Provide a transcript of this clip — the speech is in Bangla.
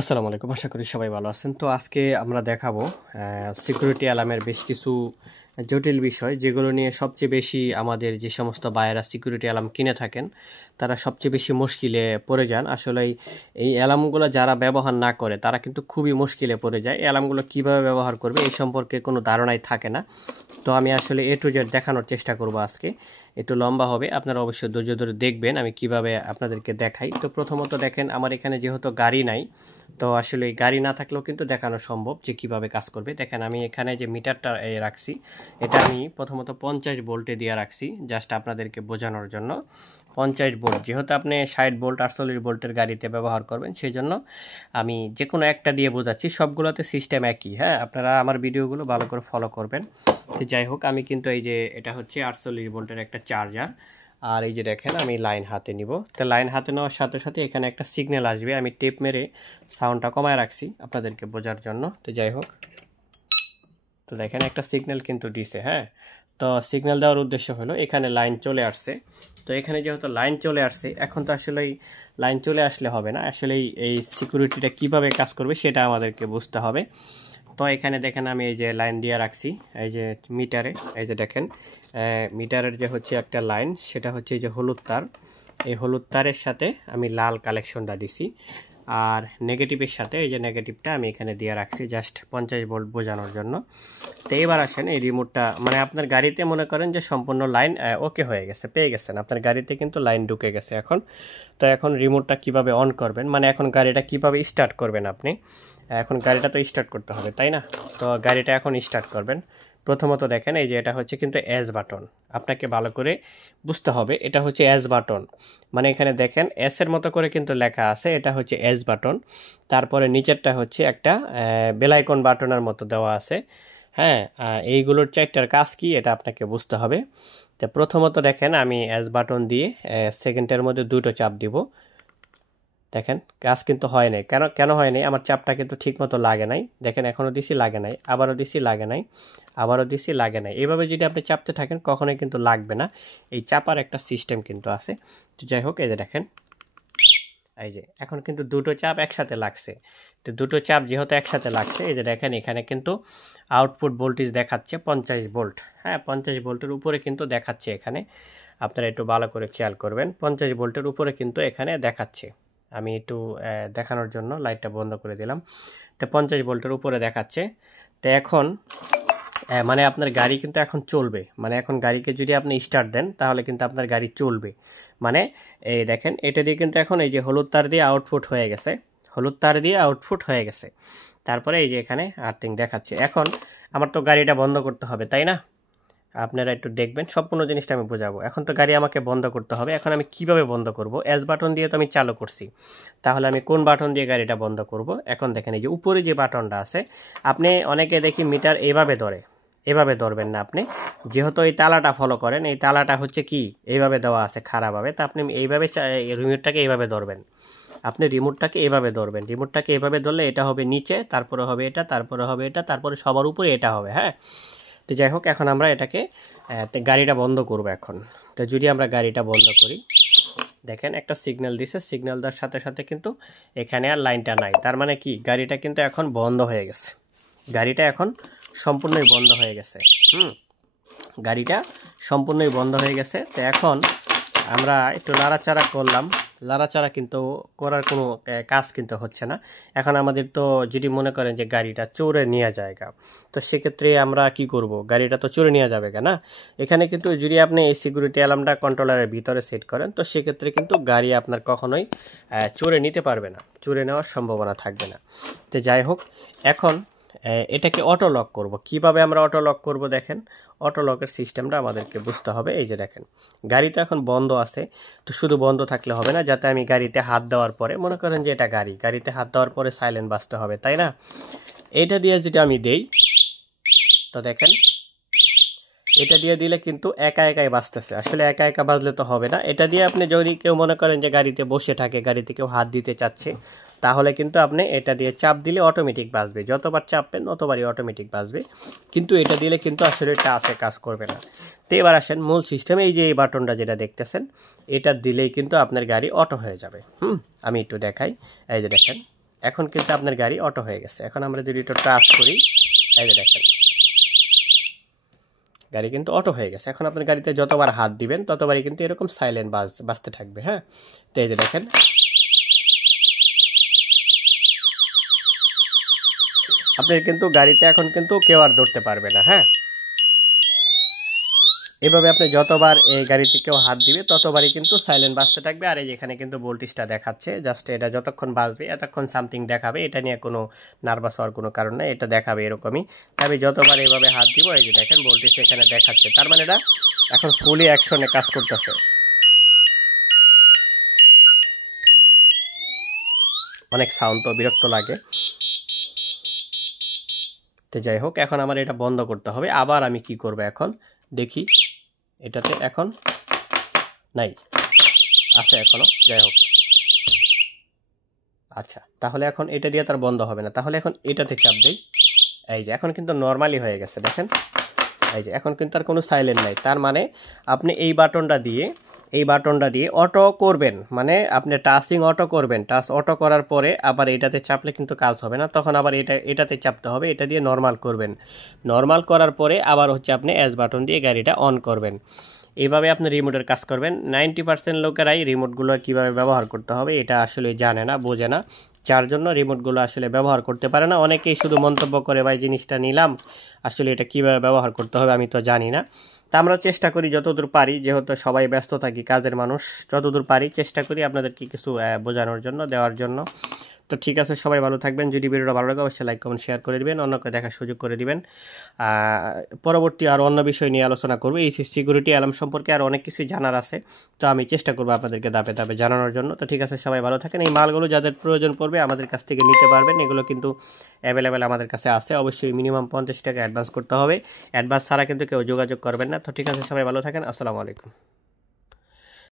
আসসালামু আলাইকুম, আশা করি সবাই ভালো আছেন। তো আজকে আমরা দেখাবো সিকিউরিটি অ্যালার্মের বেশ কিছু জটিল বিষয়, যেগুলো নিয়ে সবচেয়ে বেশি আমাদের যে সমস্ত বায়েরা সিকিউরিটি অ্যালার্ম কিনে থাকেন তারা সবচেয়ে বেশি মুশকিলে পড়ে যান। আসলে এই অ্যালার্মগুলো যারা ব্যবহার না করে তারা কিন্তু খুবই মুশকিলে পড়ে যায়। অ্যালার্মগুলো কীভাবে ব্যবহার করবে এই সম্পর্কে কোনো ধারণাই থাকে না। তো আমি আসলে A to Z দেখানোর চেষ্টা করব আজকে। একটু লম্বা হবে, আপনারা অবশ্যই ধৈর্য ধরে দেখবেন আমি কিভাবে আপনাদেরকে দেখাই। তো প্রথমত দেখেন, আমার এখানে যেহেতু গাড়ি নাই, তো আসলে গাড়ি না থাকলেও কিন্তু দেখানো সম্ভব যে কিভাবে কাজ করবে। দেখেন আমি এখানে যে মিটারটা রাখছি, এটা আমি প্রথমত 50 ভোল্টে দিয়ে রাখছি, জাস্ট আপনাদেরকে বোঝানোর জন্য। 50 ভোল্ট, যেহেতু আপনি 60 ভোল্ট 48 ভোল্টের গাড়িতে ব্যবহার করবেন, সেই জন্য আমি যে কোনো একটা দিয়ে বোঝাচ্ছি। সবগুলোতে সিস্টেম একই। হ্যাঁ, আপনারা আমার ভিডিওগুলো ভালো করে ফলো করবেন। তো যাই হোক, আমি কিন্তু এই যে এটা হচ্ছে 48 ভোল্টের একটা চার্জার, আর এই যে দেখেন আমি লাইন হাতে নিব। তো লাইন হাতে নেওয়ার সাথে সাথে এখানে একটা সিগন্যাল আসবে। আমি টেপ মেরে সাউন্ডটা কমায় রাখছি আপনাদেরকে বোঝার জন্য। তো যাই হোক, তো দেখেন একটা সিগন্যাল কিন্তু দিছে। হ্যাঁ, তো সিগন্যাল দেওয়ার উদ্দেশ্য হলো এখানে লাইন চলে আসছে। তো এখানে যেহেতু লাইন চলে আসছে, এখন তো আসলে লাইন চলে আসলে হবে না, আসলে এই সিকিউরিটিটা কিভাবে কাজ করবে সেটা আমাদেরকে বুঝতে হবে। তো এখানে দেখেন আমি এই যে লাইন দিয়ে রাখছি, এই যে মিটারে, এই যে দেখেন মিটারের যে হচ্ছে একটা লাইন, সেটা হচ্ছে এই যে হলুদ তার। এই হলুদ তারের সাথে আমি লাল কালেকশনটা দিছি, আর নেগেটিভের সাথে এই যে নেগেটিভটা আমি এখানে দিয়ে রাখছি জাস্ট 50 ভোল্ট বোঝানোর জন্য। তো এবার আসেন এই রিমোটটা, মানে আপনার গাড়িতে মনে করেন যে সম্পূর্ণ লাইন ওকে হয়ে গেছে, পেয়ে গেছেন, আপনার গাড়িতে কিন্তু লাইন ঢুকে গেছে এখন। তো এখন রিমোটটা কিভাবে অন করবেন, মানে এখন গাড়িটা কিভাবে স্টার্ট করবেন আপনি। এখন গাড়িটা তো স্টার্ট করতে হবে, তাই না? তো গাড়িটা এখন স্টার্ট করবেন। প্রথমত দেখেন এই যে এটা হচ্ছে কিন্তু এস বাটন, আপনাকে ভালো করে বুঝতে হবে। এটা হচ্ছে এস বাটন, মানে এখানে দেখেন এস এর মতো করে কিন্তু লেখা আছে, এটা হচ্ছে এস বাটন। তারপরে নিচেরটা হচ্ছে একটা বেল আইকন বাটনের মতো দেওয়া আছে। হ্যাঁ, এইগুলোর চারটার কাজ কি এটা আপনাকে বুঝতে হবে। তো প্রথমত দেখেন আমি এস বাটন দিয়ে সেকেন্ডের মধ্যে দুটো চাপ দিব। দেখেন কাজ কিন্তু হয় নাই। কেন হয় নাই? আমার চাপটা কিন্তু ঠিক মতো লাগে নাই। দেখেন এখনও দিছি, লাগে নাই, আবারও দিছি, লাগে নাই, আবারও দিছি, লাগে নাই। এভাবে যদি আপনি চাপতে থাকেন কখনোই কিন্তু লাগবে না। এই চাপার একটা সিস্টেম কিন্তু আছে। তো যাই হোক, এই যে দেখেন, এই যে এখন কিন্তু দুটো চাপ একসাথে লাগছে। তো দুটো চাপ যেহেতু একসাথে লাগছে, এই যে দেখেন এখানে কিন্তু আউটপুট ভোল্টেজ দেখাচ্ছে 50 ভোল্ট। হ্যাঁ, 50 ভোল্টের উপরে কিন্তু দেখাচ্ছে এখানে। আপনারা একটু ভালো করে খেয়াল করবেন, 50 ভোল্টের উপরে কিন্তু এখানে দেখাচ্ছে। আমি একটু দেখানোর জন্য লাইটটা বন্ধ করে দিলাম। তো 50 ভোল্টের উপরে দেখাচ্ছে। তো এখন মানে আপনার গাড়ি কিন্তু এখন চলবে, মানে এখন গাড়িকে যদি আপনি স্টার্ট দেন তাহলে কিন্তু আপনার গাড়ি চলবে। মানে এই দেখেন এটা দিয়ে কিন্তু এখন এই যে হলুদ তার দিয়ে আউটপুট হয়ে গেছে, হলুদ তার দিয়ে আউটপুট হয়ে গেছে। তারপরে এই যে এখানে আর্থিং দেখাচ্ছে। এখন আমার তো গাড়িটা বন্ধ করতে হবে, তাই না? আপনারা একটু দেখবেন, সম্পূর্ণ জিনিসটা আমি বোঝাবো। এখন তো গাড়ি আমাকে বন্ধ করতে হবে, এখন আমি কিভাবে বন্ধ করব? এস বাটন দিয়ে তো আমি চালু করছি, তাহলে আমি কোন বাটন দিয়ে গাড়িটা বন্ধ করব? এখন দেখেন এই যে উপরে যে বাটনটা আছে, আপনি অনেকে দেখি মিটার এইভাবে ধরে, এভাবে ধরবেন না আপনি। যেহেতু এই তালাটা ফলো করেন, এই তালাটা হচ্ছে কি এইভাবে দেওয়া আছে খারাপভাবে, তা আপনি এইভাবে রিমোটটাকে এইভাবে ধরবেন। আপনি রিমোটটাকে এভাবে ধরবেন, রিমোটটাকে এভাবে ধরলে এটা হবে নিচে, তারপরে হবে এটা, তারপরে হবে এটা, তারপরে সবার উপরে এটা হবে। হ্যাঁ, তো যাই হোক, এখন আমরা এটাকে গাড়িটা বন্ধ করব এখন। তো যদি আমরা গাড়িটা বন্ধ করি, দেখেন একটা সিগন্যাল দিছে, সিগন্যাল দেওয়ার সাথে সাথে কিন্তু এখানে আর লাইনটা নাই। তার মানে কি গাড়িটা কিন্তু এখন বন্ধ হয়ে গেছে, গাড়িটা এখন সম্পূর্ণই বন্ধ হয়ে গেছে। গাড়িটা সম্পূর্ণই বন্ধ হয়ে গেছে। তো এখন আমরা একটু নাড়াচাড়া করলাম, নাড়াচাড়া কিন্তু করার কোনো কাজ কিন্তু হচ্ছে না। এখন আমাদের তো যদি মনে করেন যে গাড়িটা চোরে নিয়ে যায়গা, তো সেক্ষেত্রে আমরা কি করব? গাড়িটা তো চোরে নিয়ে যাবে না। এখানে কিন্তু যদি আপনি এই সিকিউরিটি অ্যালার্মটা কন্ট্রোলারের ভিতরে সেট করেন, তো সেক্ষেত্রে কিন্তু গাড়ি আপনার কখনোই চোরে নিতে পারবে না, চোরে নেওয়ার সম্ভাবনা থাকবে না। তো যাই হোক, এখন এটাকে অটো লক করব। কিভাবে আমরা অটো লক করব? দেখেন অটো লকের সিস্টেমটা আমাদেরকে বুঝতে হবে। এই যে দেখেন গাড়ি তো এখন বন্ধ আছে, তো শুধু বন্ধ থাকলে হবে না, যাতে আমি গাড়িতে হাত দেওয়ার পরে মনে করেন যে এটা গাড়িতে হাত দেওয়ার পরে সাইলেন্ট বাজতে হবে, তাই না? এটা দিয়ে যদি আমি দেই, তো দেখেন এটা দিয়ে দিলে কিন্তু একা একাই বাজতেছে। আসলে একা একা বাজলে তো হবে না। এটা দিয়ে আপনি যদি কেউ মনে করেন যে গাড়িতে বসে থাকে, গাড়িতে কেউ হাত দিতে চাচ্ছে, তাহলে কিন্তু আপনি এটা দিয়ে চাপ দিলে অটোমেটিক বাজবে, যতবার চাপবেন ততবারই অটোমেটিক বাজবে। কিন্তু এটা দিলে কিন্তু আসলে টাচে কাজ করবে না। তো এবার আসেন মূল সিস্টেমে, এই যে এই বাটনটা যেটা দেখতেছেন, এটা দিলেই কিন্তু আপনার গাড়ি অটো হয়ে যাবে। আমি একটু দেখাই, এই যে দেখেন এখন কিন্তু আপনার গাড়ি অটো হয়ে গেছে। এখন আমরা যদি একটু টাচ করি, এই যে দেখেন গাড়ি কিন্তু অটো হয়ে গেছে। এখন আপনার গাড়িতে যতবার হাত দিবেন ততবারই কিন্তু এরকম সাইলেন্ট বাজতে থাকবে। হ্যাঁ, তো এই যে দেখেন আপনার কিন্তু গাড়িতে এখন কিন্তু কেউ আর ধরতে পারবে না। হ্যাঁ, এভাবে আপনি যতবার এই গাড়িতে কেউ হাত দিবে ততবারই কিন্তু সাইলেন্ট বাজতে থাকবে। আর এই এখানে কিন্তু ভোল্টেজটা দেখাচ্ছে, জাস্ট এটা যতক্ষণ বাজবে এতক্ষণ সামথিং দেখাবে। এটা নিয়ে কোনো নার্ভাস হওয়ার কোনো কারণ নেই, এটা দেখাবে এরকমই। তবে যতবার এইভাবে হাত দিব এই যে দেখেন ভোল্টেজ এখানে দেখাচ্ছে, তার মানে এটা এখন ফুলি অ্যাকশনে কাজ করতেছে। অনেক সাউন্ড তো বিরক্ত লাগে। তো যাই হোক, এখন আমার এটা বন্ধ করতে হবে। আবার আমি কি করব এখন দেখি, এটাতে এখন নাই, আছে এখনো। যাই হোক, আচ্ছা তাহলে এখন এটা দিয়ে তার বন্ধ হবে না, তাহলে এখন এটাতে চাপ দেই। এই যে এখন কিন্তু নর্মালি হয়ে গেছে দেখেন, এই যে এখন কিন্তু আর কোনো সাইলেন্ট নাই। তার মানে আপনি এই বাটনটা দিয়ে অটো করবেন, মানে আপনি টাচিং অটো করবেন। টাচ অটো করার পরে আবার এটাতে চাপলে কিন্তু কাজ হবে না, তখন আবার এটাতে চাপতে হবে। এটা দিয়ে নর্মাল করবেন, নর্মাল করার পরে আবার হচ্ছে আপনি এস বাটন দিয়ে গাড়িটা অন করবেন। এইভাবে আপনি রিমোটের কাজ করবেন। 90% লোকেরাই রিমোটগুলো কীভাবে ব্যবহার করতে হবে এটা আসলে জানে না, বোঝে না, যার জন্য রিমোটগুলো আসলে ব্যবহার করতে পারে না। অনেকেই শুধু মন্তব্য করে, ভাই জিনিসটা নিলাম, আসলে এটা কীভাবে ব্যবহার করতে হবে আমি তো জানি না। তা আমরা চেষ্টা করি যতদূর পারি, যেহেতু সবাই ব্যস্ত থাকি, কাজের মানুষ, যতদূর পারি চেষ্টা করি আপনাদেরকে কিছু বোঝানোর জন্য, দেওয়ার জন্য। তো ঠিক আছে, সবাই ভালো থাকবেন। যদি ভিডিওটা ভালো লাগে অবশ্যই লাইক কমেন্ট শেয়ার করে দিবেন, অন্যকে দেখার সুযোগ করে দিবেন। পরবর্তী আর অন্য বিষয় নিয়ে আলোচনা করব। এই সিকিউরিটি অ্যালার্ম সম্পর্কে আর অনেক কিছুই জানার আছে, তো আমি চেষ্টা করবো আপনাদেরকে ধাপে ধাপে জানানোর জন্য। তো ঠিক আছে, সবাই ভালো থাকেন। এই মালগুলো যাদের প্রয়োজন পড়বে আমাদের কাছ থেকে নিতে পারবেন, এগুলো কিন্তু অ্যাভেলেবেল আমাদের কাছে আছে। অবশ্যই মিনিমাম 50 টাকা অ্যাডভান্স করতে হবে, অ্যাডভান্স ছাড়া কিন্তু কেউ যোগাযোগ করবেন না। তো ঠিক আছে, সবাই ভালো থাকেন, আসসালামু আলাইকুম।